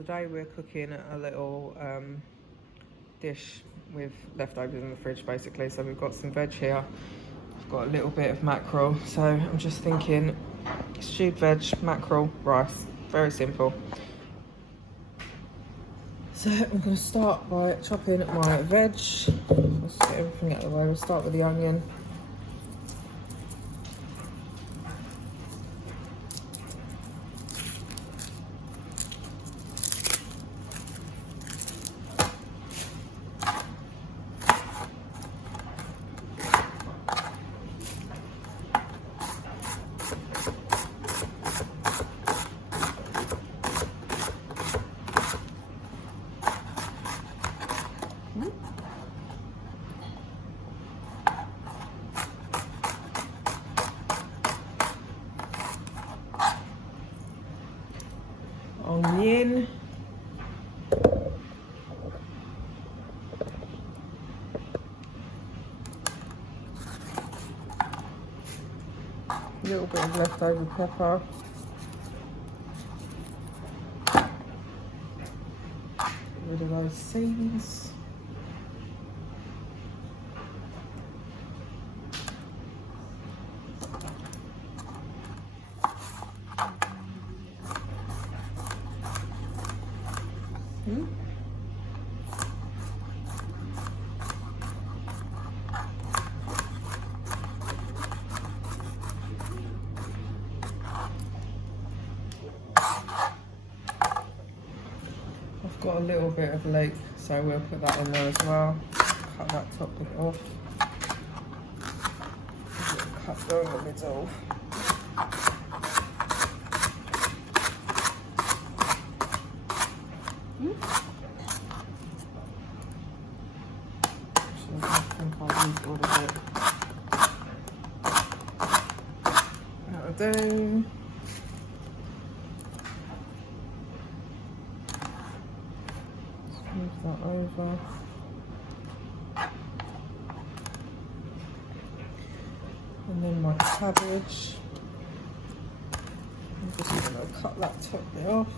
Today we're cooking a little dish with leftovers in the fridge basically. So we've got some veg here. I've got a little bit of mackerel. So I'm just thinking stewed veg, mackerel, rice. Very simple. So I'm going to start by chopping my veg. Let's get everything out of the way. We'll start with the onion. Onion, a little bit of leftover pepper, get rid of those seeds. I've got a little bit of leek, so we'll put that in there as well. Cut that top bit off. Cut down the middle. I think I'll use all of it. That'll do. Move that over. And then my cabbage. I'm just going to cut that top bit off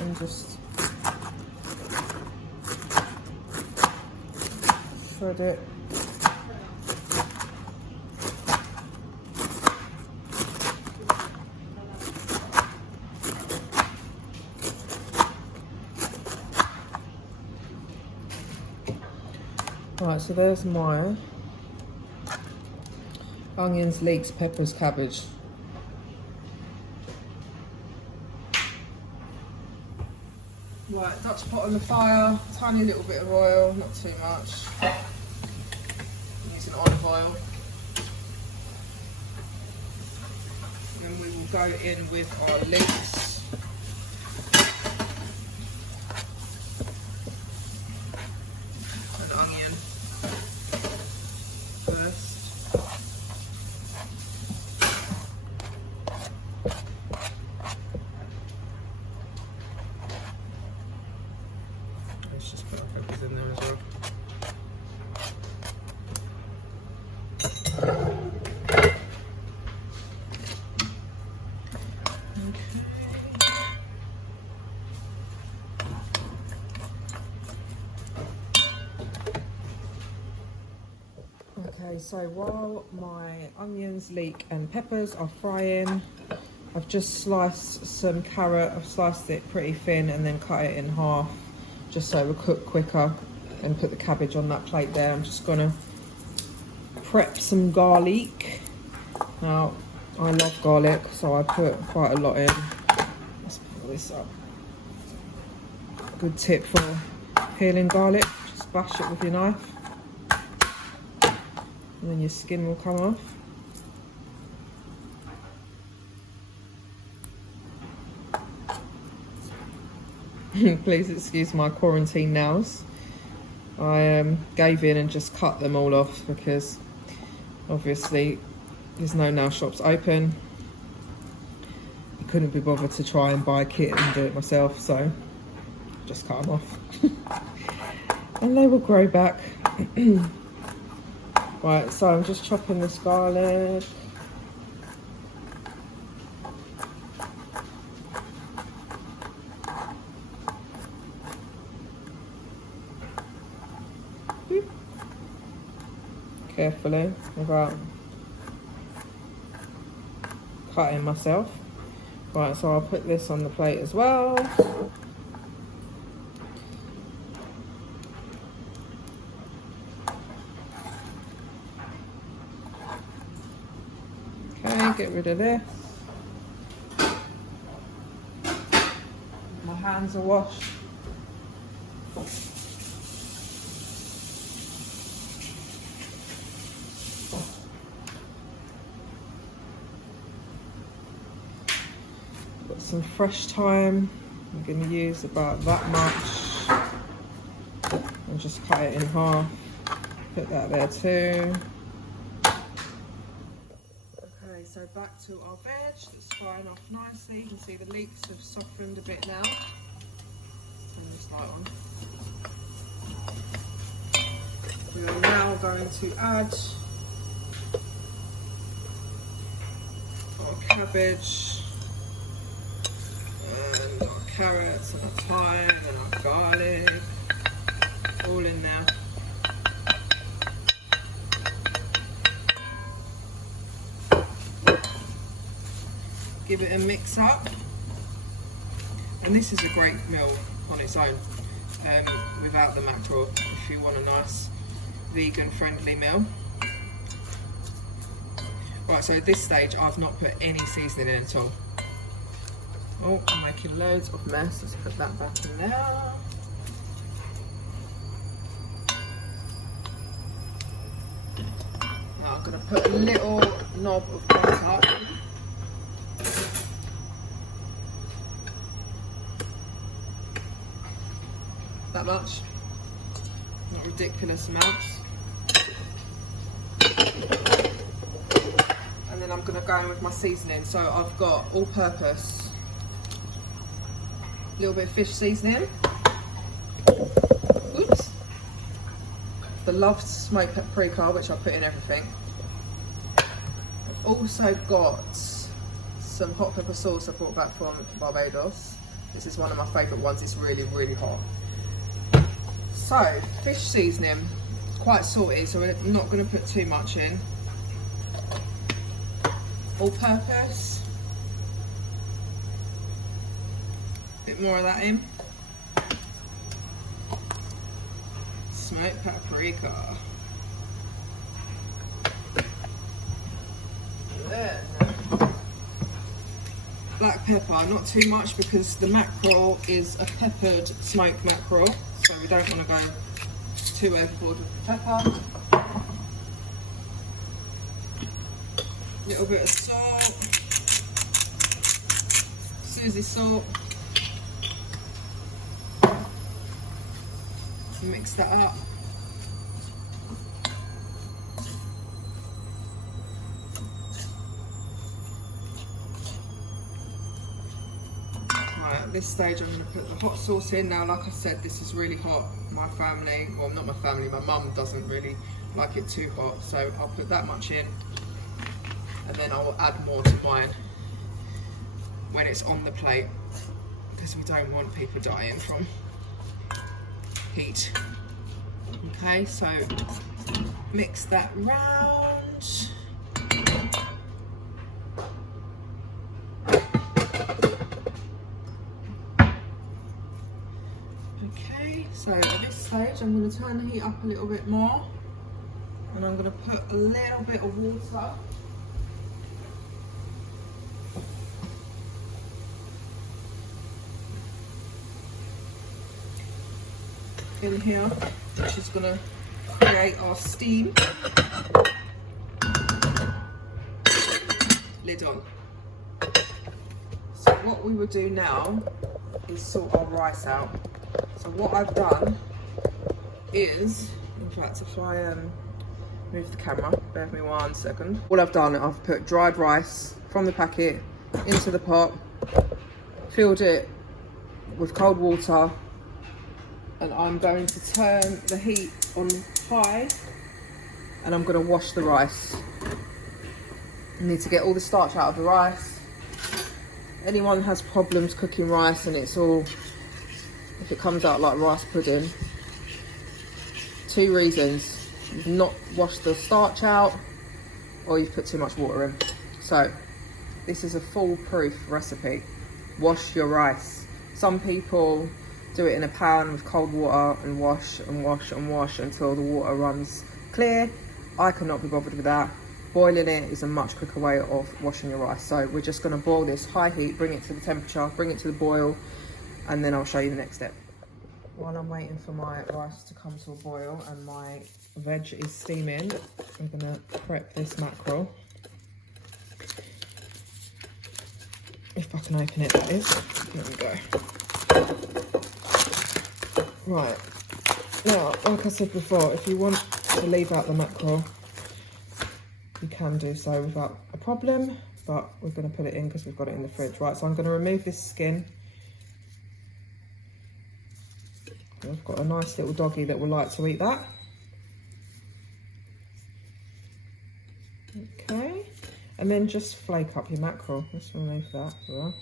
and just shred it. Right, so there's my onions, leeks, peppers, cabbage. Right, Dutch pot on the fire, tiny little bit of oil, not too much. I'm using olive oil. And then we will go in with our leeks. Let's just put our peppers in there as well. Okay, so while my onions, leek and peppers are frying, I've just sliced some carrot. I've sliced it pretty thin and then cut it in half, just so it will cook quicker, and put the cabbage on that plate there. I'm just gonna prep some garlic. Now, I love garlic, so I put quite a lot in. Let's pull this up. Good tip for peeling garlic, just bash it with your knife, and then your skin will come off. Please excuse my quarantine nails. I gave in and just cut them all off because obviously there's no nail shops open. I couldn't be bothered to try and buy a kit and do it myself, so just cut them off. And they will grow back. Right, so I'm just chopping this garlic. carefully without cutting myself. Right, so I'll put this on the plate as well. Okay, get rid of this. My hands are washed. Got some fresh thyme. I'm going to use about that much. And just cut it in half. Put that there too. Okay, so back to our veg that's frying off nicely. You can see the leeks have softened a bit now. Turn this light on. We are now going to add our cabbage and our carrots and our thyme and our garlic, all in there. Give it a mix up, and this is a great meal on its own, without the mackerel, if you want a nice vegan friendly meal. Right, so at this stage I've not put any seasoning in at all. Oh, I'm making loads of mess. Let's put that back in there. Now I'm going to put a little knob of butter. That much, not ridiculous amounts. And then I'm going to go in with my seasoning. So I've got all-purpose, a little bit of fish seasoning. Oops. The loved smoked paprika, which I put in everything. I've also got some hot pepper sauce I brought back from Barbados. This is one of my favourite ones. It's really, really hot. So, fish seasoning, it's quite salty, so we're not going to put too much in. All purpose, a bit more of that in. Smoked paprika. Then, black pepper, not too much because the mackerel is a peppered smoked mackerel. So we don't want to go too overboard with the pepper. A little bit of salt, Susie salt. Mix that up. At this stage I'm going to put the hot sauce in. Now, like I said, this is really hot. My family, well, not my family, my mum doesn't really like it too hot, so I'll put that much in and then I'll add more to mine when it's on the plate, because we don't want people dying from heat. Okay, so mix that round. Okay, so at this stage I'm going to turn the heat up a little bit more, and I'm going to put a little bit of water in here, which is going to create our steam. Lid on. So what we will do now is sort our rice out. So what I've done is, in fact, if I move the camera, bear with me 1 second. All I've done, I've put dried rice from the packet into the pot, filled it with cold water, and I'm going to turn the heat on high, and I'm going to wash the rice. I need to get all the starch out of the rice. Anyone has problems cooking rice and it's all, if it comes out like rice pudding, 2 reasons. you've not washed the starch out, or you've put too much water in. So this is a foolproof recipe. Wash your rice. Some people do it in a pan with cold water and wash and wash and wash until the water runs clear. I cannot be bothered with that. Boiling it is a much quicker way of washing your rice. So we're just going to boil this high heat, bring it to the temperature, bring it to the boil, and then I'll show you the next step. While I'm waiting for my rice to come to a boil and my veg is steaming, I'm going to prep this mackerel. If I can open it, that is. There we go. Right. Now, like I said before, if you want to leave out the mackerel, you can do so without a problem, but we're going to put it in because we've got it in the fridge. Right, so I'm going to remove this skin. I've got a nice little doggy that will like to eat that. Okay, and then just flake up your mackerel. Let's remove that as well.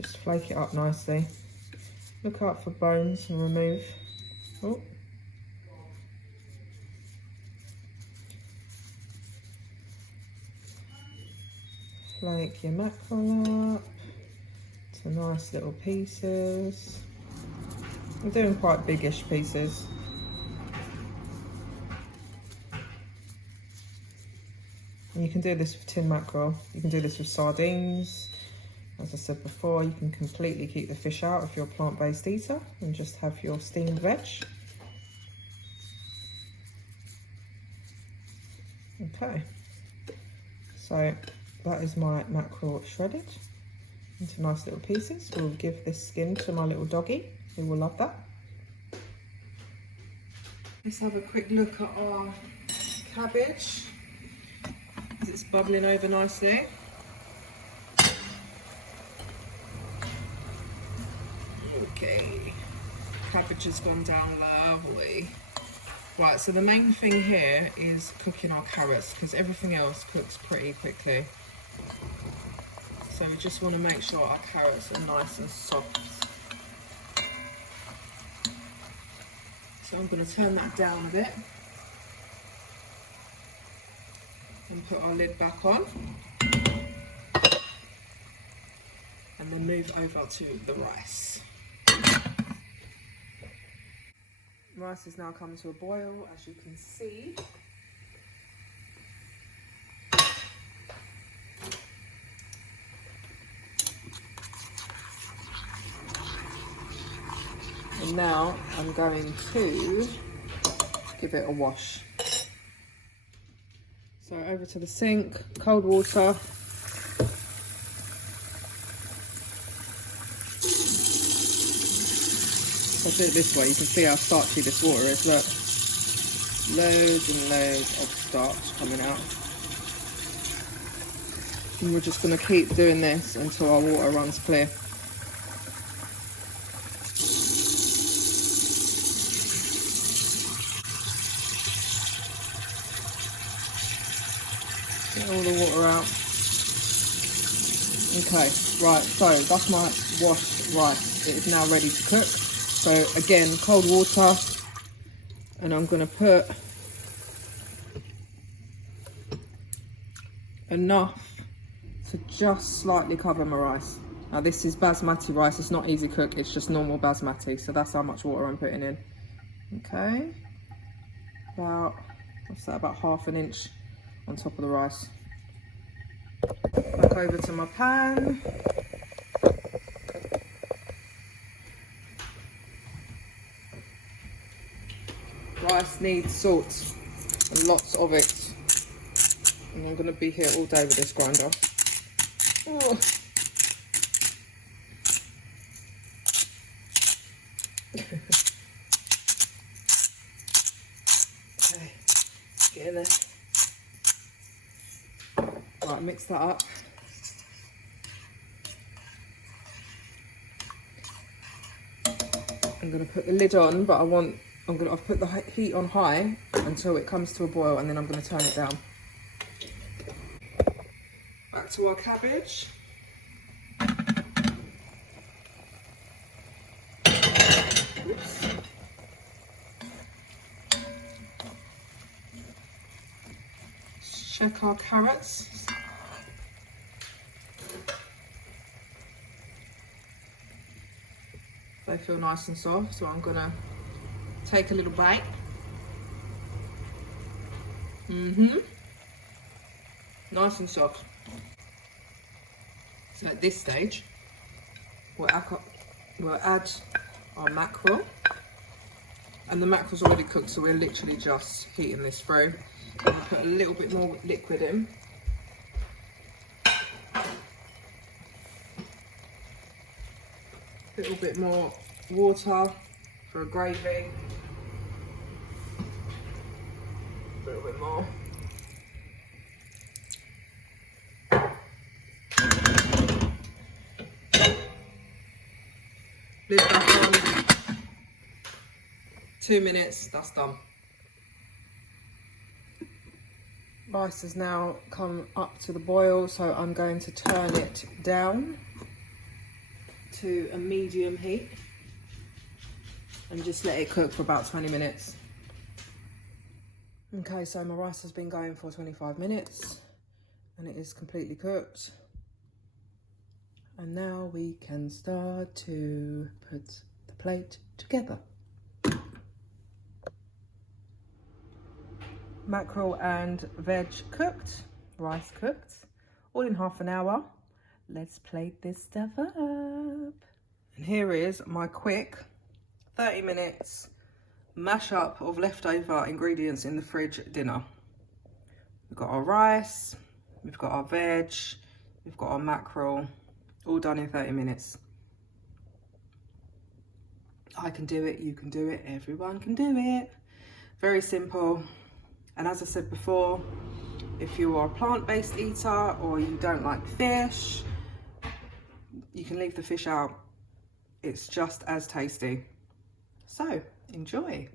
Just flake it up nicely. Look out for bones and remove. Oh. Flake your mackerel up to nice little pieces. I'm doing quite biggish pieces. And you can do this with tin mackerel. You can do this with sardines. As I said before, you can completely keep the fish out if you're a plant-based eater and just have your steamed veg. Okay, so that is my mackerel shredded into nice little pieces. We'll give this skin to my little doggy, who will love that. Let's have a quick look at our cabbage. It's bubbling over nicely. Okay, cabbage has gone down lovely. Right, so the main thing here is cooking our carrots because everything else cooks pretty quickly. So we just want to make sure our carrots are nice and soft. So I'm going to turn that down a bit and put our lid back on. And then move over to the rice. Rice has now come to a boil, as you can see. And now I'm going to give it a wash. So over to the sink, cold water. If I do it this way, you can see how starchy this water is. Look, loads and loads of starch coming out. And we're just going to keep doing this until our water runs clear. Get all the water out. Okay, right, so that's my washed rice. It is now ready to cook. So again, cold water, and I'm going to put enough to just slightly cover my rice. Now this is basmati rice, it's not easy cook, it's just normal basmati, so that's how much water I'm putting in. Okay, about, what's that, about ½ an inch on top of the rice. Back over to my pan. Rice needs salt, and lots of it. And I'm going to be here all day with this grinder. Oh. Okay, get in there. Right, mix that up. I'm going to put the lid on, but I've put the heat on high until it comes to a boil, and then I'm going to turn it down. Back to our cabbage. Oops. check our carrots. They feel nice and soft, so I'm gonna take a little bite. Nice and soft. So at this stage, we'll add our mackerel. And the mackerel's already cooked, so we're literally just heating this through. I'm gonna put a little bit more liquid in. A little bit more water for a gravy. A little bit more. Lid back on. 2 minutes, that's done. Rice has now come up to the boil, so I'm going to turn it down to a medium heat and just let it cook for about 20 minutes. Okay, so my rice has been going for 25 minutes and it is completely cooked. And now we can start to put the plate together. Mackerel and veg cooked, rice cooked, all in half an hour. Let's plate this stuff up. And here is my quick 30 minutes mash up of leftover ingredients in the fridge dinner. We've got our rice, we've got our veg, we've got our mackerel, all done in 30 minutes. I can do it, you can do it, everyone can do it. Very simple. And as I said before, if you are a plant-based eater or you don't like fish, you can leave the fish out. It's just as tasty. So, enjoy.